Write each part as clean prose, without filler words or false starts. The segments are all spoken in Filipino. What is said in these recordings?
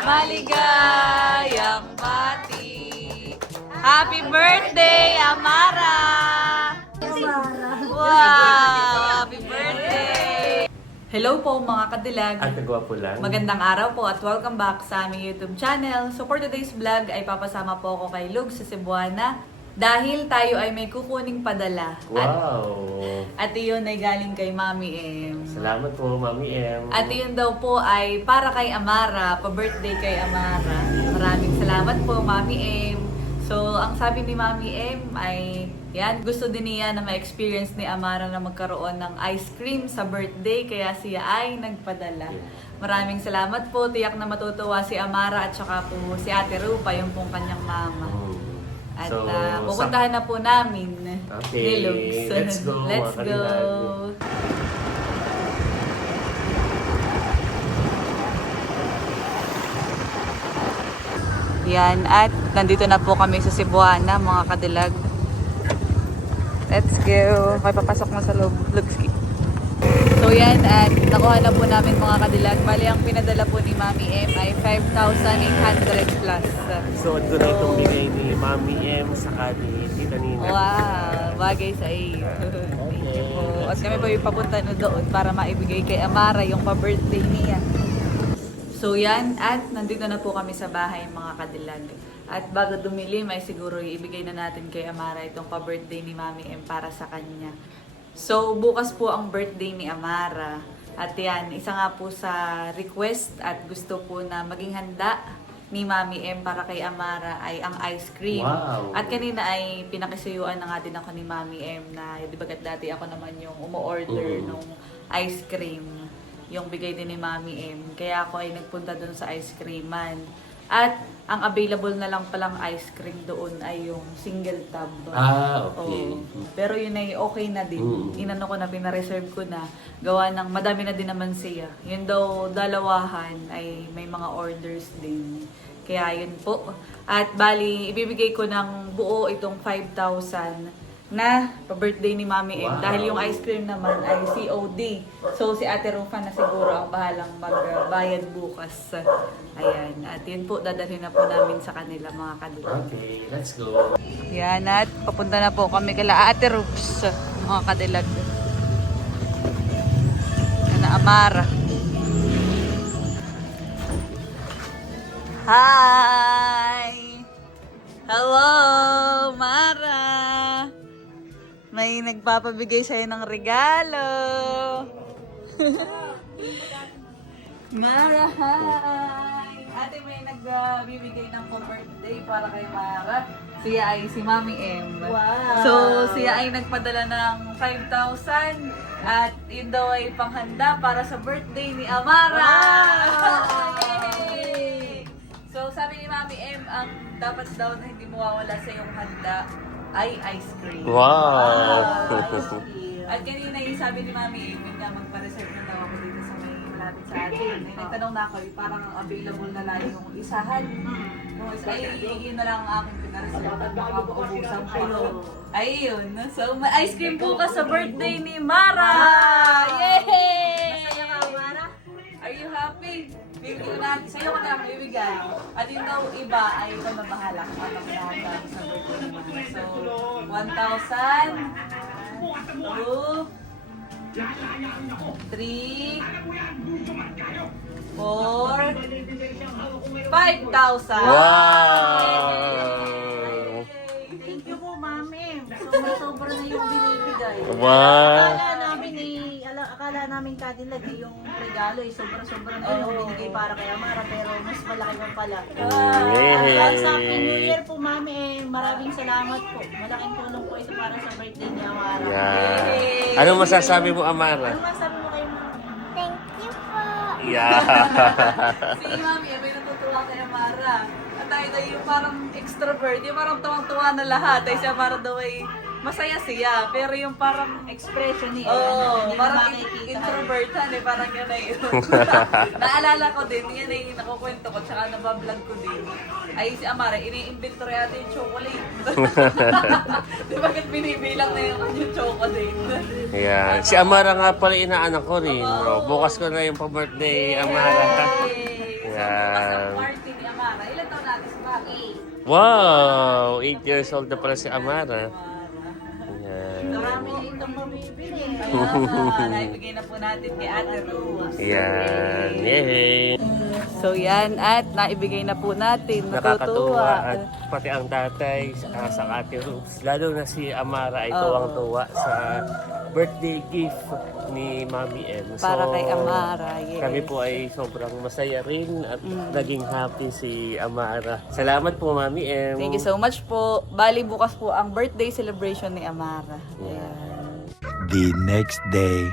Maligayang bati. Happy birthday, Amara! Wow! Happy birthday! Hello po mga kadilag. At kagwapo lang. Magandang araw po at welcome back sa aming YouTube channel. So for today's vlog ay papasama po ako kay Lug sa Cebuana dahil tayo ay may kukuning padala. Wow! At iyon ay galing kay Mami M. Salamat po, Mami M. At iyon daw po ay para kay Amara, pa-birthday kay Amara. Maraming salamat po, Mami M. So, ang sabi ni Mami M ay, yan, gusto din niya na ma-experience ni Amara na magkaroon ng ice cream sa birthday, kaya siya ay nagpadala. Maraming salamat po, tiyak na matutuwa si Amara at saka po si Ate Rupa, yung pong kanyang mama. At So, pupuntahan na po namin Okay, ni Lugs. let's go, Let's mga go. kadilag. Yan, at nandito na po kami sa Cebuana, mga kadilag. Let's go. May papasok mo sa loob, Lugski. So yan, at nakuha na po namin mga kadilag. Bali, ang pinadala po ni Mami M ay 5,800 plus. So, ito na itong bigay ni Mami M sa ni Tita Nina. Wow, bagay sa iyo. Thank you po. At kami po yung papunta na doon para maibigay kay Amara yung pa-birthday niya. So yan, at nandito na po kami sa bahay mga kadilag. At bago dumilim ay siguro ibigay na natin kay Amara itong pa-birthday ni Mami M para sa kanya. So bukas po ang birthday ni Amara. At yan, isa nga po sa request at gusto po na maging handa ni Mami M para kay Amara ay ang ice cream. Wow. At kanina ay pinakisuyuan na nga din ako ni Mami M na di ba dati ako naman yung umu-order nung ice cream. Yung bigay din ni Mami M. Kaya ako ay nagpunta doon sa ice creaman. At ang available na lang palang ice cream doon ay yung single tub. Ah, okay. Oo. Pero yun ay okay na din. Inano ko na, pina-reserve ko na. Gawa ng madami na din naman siya. Yun daw dalawahan ay may mga orders din. Kaya yun po. At bali, ibibigay ko ng buo itong 5,000 na pa-birthday ni Mami M. Wow. Dahil yung ice cream naman ay COD. So si Ate Rufa na siguro ang bahalang magbayad bukas. Ayan. At yun po, dadalhin na po namin sa kanila mga kadilag. Okay, let's go. Yan, at papunta na po kami kila Ate Rups, mga kadilag. Yan na Amara. Hi! Hello, Mara! May nagpapabigay sa'yo ng regalo. Mara, hi! Ate, may nagbibigay ng birthday para kay Mara. Siya ay si Mami M. Wow! So, siya ay nagpadala ng 5,000 at yun daw ay panghanda para sa birthday ni Amara. Wow! Yay! So, sabi ni Mami M, ang dapat daw na hindi mawawala sa iyong handa ay ice cream. Wow! At kanina yung sabi ni Mami M, na magpa-reserve na daw ako dito sa may malapit sa atin. Ay, nagtanong na ako, parang available na lang yung isahan. Yung isa, ay, yun na lang ang aking pinareserve at baka maubusan ko. Ayun. So, may ice cream po ka sa birthday ni Mara! Yay! Masaya ka, Mara? Are you happy? Bibigyan natin. Sa'yo ko na ang bibigay. At yung daw iba ay ikaw na bahala kung anong lahat sa birthday ni Mara. So, 1,000, 2, 3, 4, 5,000. Wow! Thank you po, Mami. Sobra na yung binibigay. Wow! Akala namin kadilag yung regalo sobra-sobra na yung binigay para kay Amara, pero mas malaki man pala. Advance Happy New Year po, Mami. Maraming salamat po. Malaking tulong po ito para sa birthday ni Amara. Yeah. Ano masasabi mo, Amara? Ano masabi mo kay Mami? Yeah. Si Mami, may natutuwa kay Amara. At tayo daw yung parang extrovert, yung parang tuwang-tuwa na lahat. Ay siya para daw ay masaya siya, pero yung parang Expression niya. oh, Hindi parang makikita. introvertan eh, parang yun na yun. Naalala ko din, yan ay nakukwento ko, tsaka nabablog ko din. Ay si Amara, ini-inventory ata yung chocolate. Di ba bakit binibilang na yung kanyang chocolate? Yeah. Si Amara nga pala inaanak ko rin. Bro. Bukas ko na yung pa-birthday, Amara. Yay! So Yan. Party ni Amara. Ilan taon natin si Maki? Wow! 8 years old na pala si Amara. Yan. Marami na itong mamibili. Naibigay na po natin kay Ate Rose. Yan. Yay! So yan, at naibigay na po natin. Nakakatuwa at pati ang tatay sa Ate Rose. Lalo na si Amara ay tuwang-tuwa sa birthday gift ni Mami M. Para kay Amara, yes. Kami po ay sobrang masaya rin at naging happy si Amara. Salamat po Mami M. Thank you so much po. Bali, bukas po ang birthday celebration ni Amara. Ayan. The next day.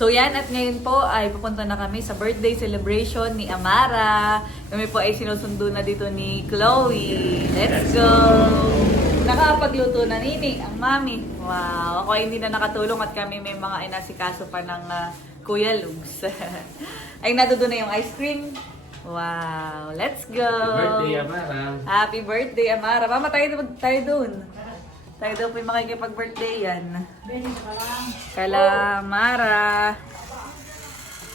So yan, at ngayon po ay pupunta na kami sa birthday celebration ni Amara. Kami po ay sinusundo na dito ni Chloe. Let's go! Nakapagluto na nini ang mami. Wow, ako ay hindi na nakatulong at kami may mga inasikaso pa ng Kuya Lugs. Ay natuto na yung ice cream. Wow, let's go! Birthday Amara. Happy birthday, Amara. Mama, tayo dun. Tayo daw po yung makikipag-birthday yan. Kala Mara.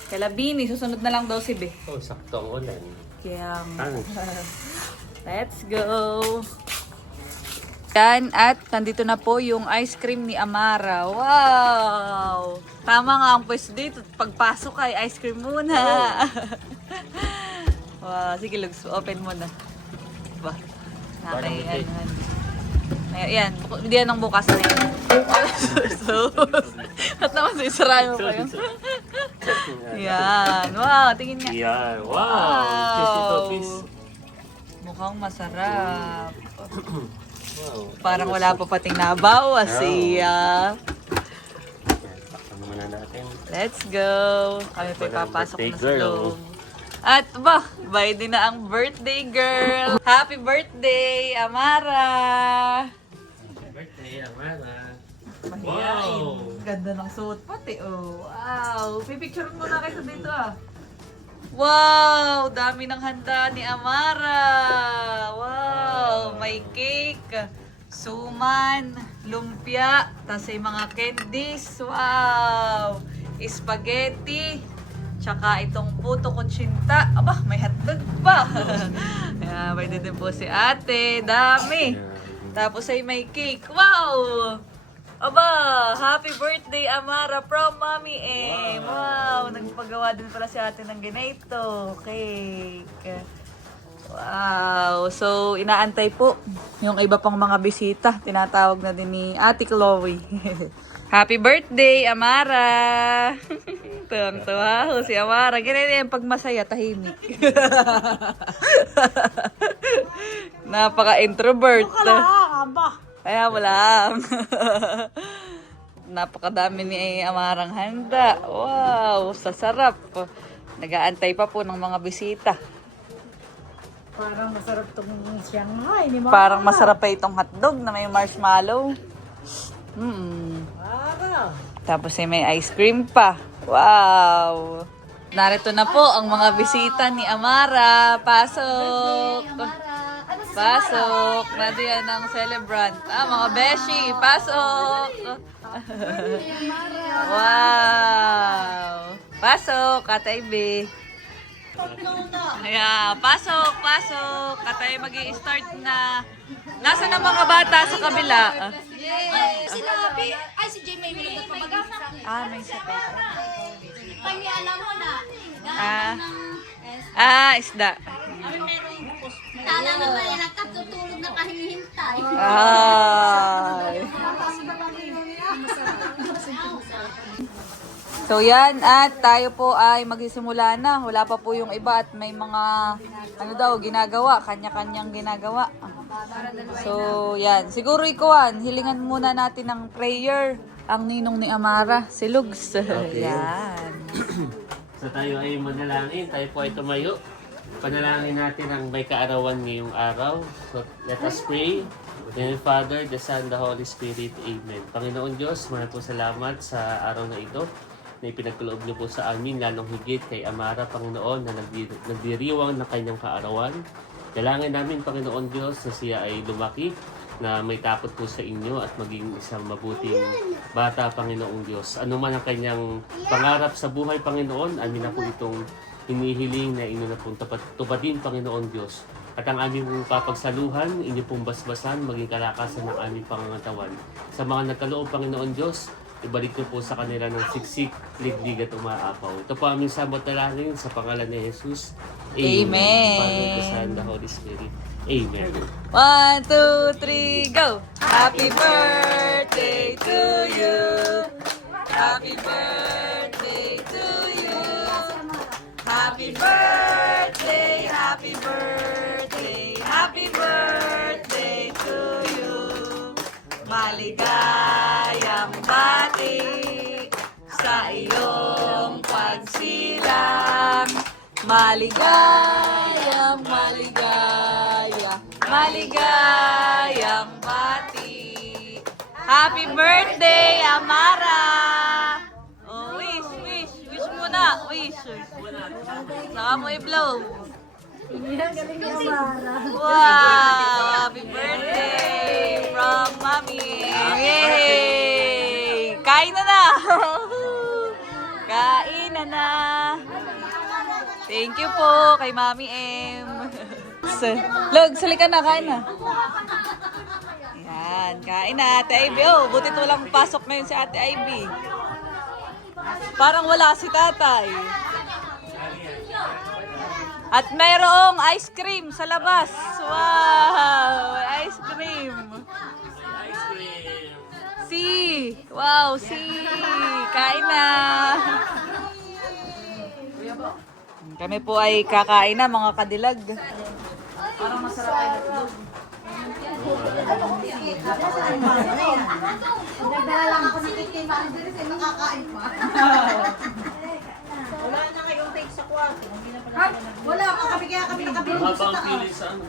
Kala Bini. Susunod na lang daw si Be. Oh, saktong ulan. Kaya, Ano? let's go! Yan, at nandito na po yung ice cream ni Amara. Wow! Tama nga ang pwesto dito. Pagpasok ay ice cream muna. Wow, sige Lugs, open mo na. Ba? Parang Okay, hindi. Ayan, hindi yan ang bukas na yun. So, at naman sisirahan mo pa yun. Yan, wow, tingin nga. Yan. Wow! Wow. Cheese ito, please. Mukhang masarap. Wow. Parang wala pa pating nabawas siya. Paksan naman na natin. Let's go. Kami pa papasok na sa Birthday girl. loob. At ba, bay din na ang birthday girl. Happy birthday, Amara. Birthday Amara. Mahihain. Wow. Ganda ng suot pati, oh. Wow. Pipicture mo na kayo dito, ah. Wow! Dami ng handa ni Amara. Wow! May cake, suman, lumpia, tas ay mga candies. Wow! Spaghetti, tsaka itong puto kutsinta. Aba, may hotdog pa. Ayan, may din po si ate. Dami. Tapos ay may cake. Wow! Aba, happy birthday Amara from Mommy M. Wow, nagpagawa din pala si ate ng ganito. Cake. Wow, so inaantay po yung iba pang mga bisita. Tinatawag na din ni Ate Chloe. Happy birthday Amara. Tuwang-tuwa ho si Amara. Ganyan yan pag masaya, tahimik. Napaka-introvert. Kaya mo lang. Napakadami ni Amarang handa. Wow, sasarap. Nag-aantay pa po ng mga bisita. Parang masarap itong Shanghai ni Mama. Parang masarap pa itong hotdog na may marshmallow. Parang. Tapos ay may ice cream pa. Wow. Narito na po ang mga bisita ni Amara. Pasok. Pasok. Nandiyan ang celebrant. Mga beshi. Pasok. Wow. Pasok, Ate Ivy. Ayan, pasok, pasok. At tayo mag-i-start na. Nasaan ang mga bata sa kabila? Si Labi, ay si Jay may nilagay pa mag-isa. May sakit. Kanya alam mo na. Isda. Tala naman yan, nagkatutulog na kahihintay. So yan, at tayo po ay magsisimula na. Wala pa po yung iba at may mga ginagawa, kanya-kanyang ginagawa. So yan, siguro ikuan, hilingan muna natin ng prayer ang ninong ni Amara, si Lugs. Okay. Yan. So tayo ay manalangin, tayo po ay tumayo. Panalangin natin ang may kaarawan ngayong araw. So let us pray. In the Father, the Son, the Holy Spirit. Amen. Panginoon Diyos, maraming po salamat sa araw na ito na ipinagkaloob niyo po sa amin, lalong higit kay Amara, Panginoon, na nagdiriwang ng kanyang kaarawan. Kailangan namin, Panginoon Diyos, na siya ay lumaki, na may takot po sa inyo at maging isang mabuting bata, Panginoong Diyos. Ano man ang kanyang pangarap sa buhay, Panginoon, amin na po itong hinihiling na inyo na pong tupatin, Panginoon Diyos. At ang aming pong papagsaluhan, inyo pong basbasan, maging kalakasan ng aming pangangatawan. Sa mga nagkaloob, Panginoon Diyos, ibalik niyo po sa kanila ng siksik, liglig at umaapaw. Ito po aming samot na langin sa pangalan ni Jesus. Amen. Father, the Son, the Holy Spirit. Amen. 1, 2, 3, go! Happy birthday to you! Happy birthday to you! Happy birthday, happy birthday, happy birthday to you! Maligayang bati sa iyong pagsilang. Maligayang, maligayang bati. Happy birthday, Amara! Oh, wish muna, wish. Saka mo i-blow. Wow! Happy birthday from Mommy! Yay! Kain na na! Kain na na! Thank you po kay Mami M. Log, sali ka na, kain na. Yan, kain na, Ate Ivy. Oh, butit walang pasok ngayon si Ate Ivy. Parang wala si tatay. At mayroong ice cream sa labas. Wow! Ice cream. Si! Wow, si! Kain na! Kami po ay kakain na, mga kadilag. Parang masarap ay hotdog. Wala na kayong take sa kwarto. Hindi na pala. Wala, kami nakabili. Habang pili sa ano.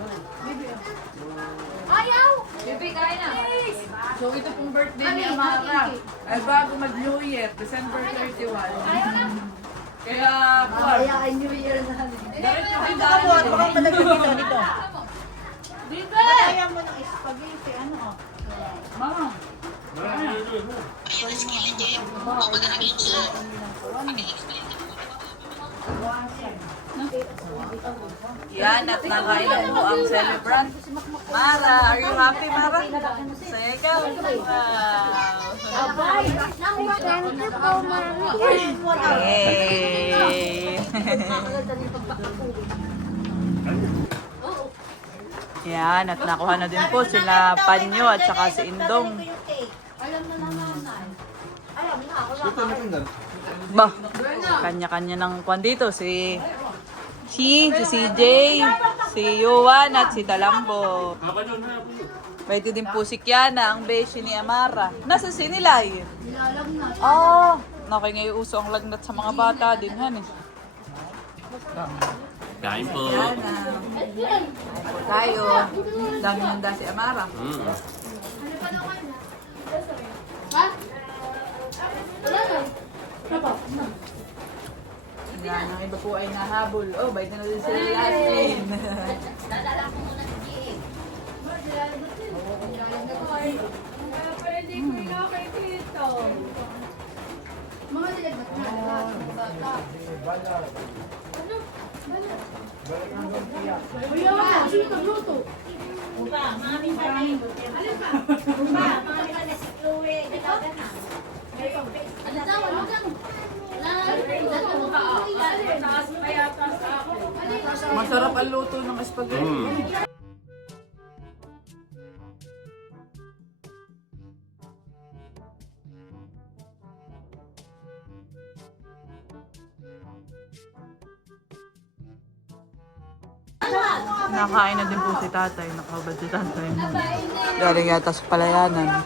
Ayaw! Baby, kain na. So ito pong birthday ni Amara ay bago mag-New Year, December 31. Kaya, Ay, New Year na. dito Baka malagyan dito. Dito! Kaya mo ng spaghetti, ano? Mama, Yan, at nakain na po ang celebrant. Mara, are you happy, Mara? Saya ka? Wow! Thank you po, Mami. Yay! Yan, at nakuha na din po sila Panyo at saka si Indong. Ba, kanya-kanya ng kwan dito. Si CJ, si Yuan at si Talambo. Pwede din po si Kiana, ang beshi ni Amara. Nasa si Nilay? Oh, ngayon uso ang lagnat sa mga bata din, han eh. Kain po. Yan po tayo. Dami handa si Amara. Yan, ang iba po ay nahabol. Oh, bait na din sila Yaslin. Masarap ang luto ng spaghetti. Nakain na din po si tatay. Nakabad si tatay. Galing yata sa palayanan.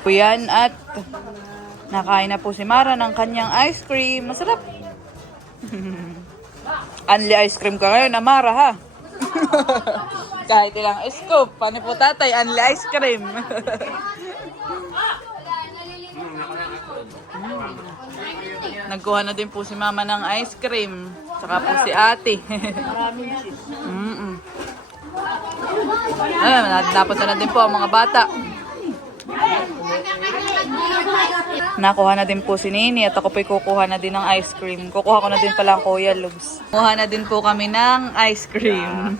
Po yan at nakain na po si Mara ng kanyang ice cream. Masarap. Unli ice cream ka ngayon, Amara, ha? Kahit ilang scoop. Paano po tatay? Unli ice cream. Nagkuha na din po si Mama ng ice cream. Saka po si ate. Dapat na din po ang mga bata. Nakuha na din po si Nini at ako po'y kukuha na din ng ice cream. Kukuha ko na din pala ang Kuya Lugs. Kuha na din po kami ng ice cream.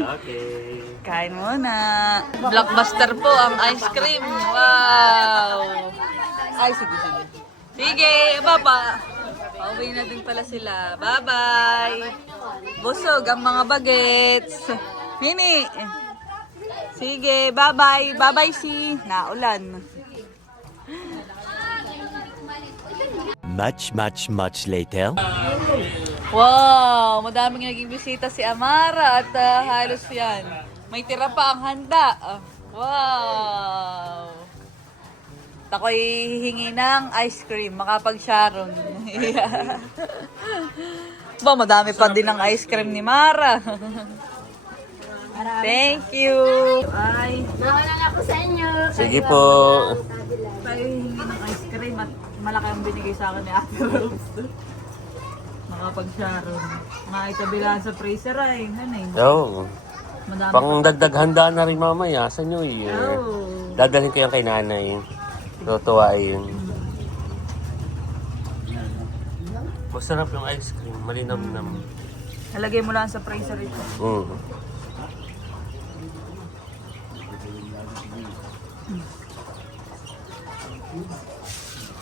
Okay. Kain muna. Blockbuster po ang ice cream. Wow! Ay, sige. Sige, baba. Pauwi na din pala sila. Bye-bye. Busog ang mga bagets. Nini. Sige, bye-bye. Bye-bye si naulan. Much later. Wow! Madaming naging bisita si Amara at halos yan. May tira pa ang handa. Wow! Ako'y hihingi ng ice cream, makapag-sharon. Ba, madami pa din ang ice cream ni Mara. Thank you! Ay, Nawala na ako sa inyo. Sige po. tayo hihingi ng ice cream at malaki ang binigay sa akin ni Ate Rose. Makapag-sharon. Mga itabilan sa freezer ay, hanay. Oo. Madami Pang dagdag handa na rin mamaya sa New Year. Oh. Dadalhin ko yan kay nanay. Tutuwain. Masarap yung ice cream. Malinam-nam. Nalagay mo lang sa freezer ito.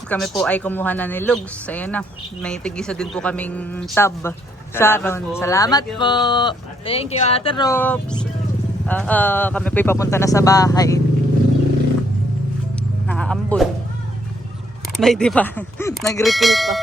Kami po ay kumuha na ni Lugs. Ayan na. May tigisa din po kaming tub. Sharon, salamat po. Thank you, Ate Robs. Kami po papunta na sa bahay. Nakaambon. May di pa. Nag-refill pa.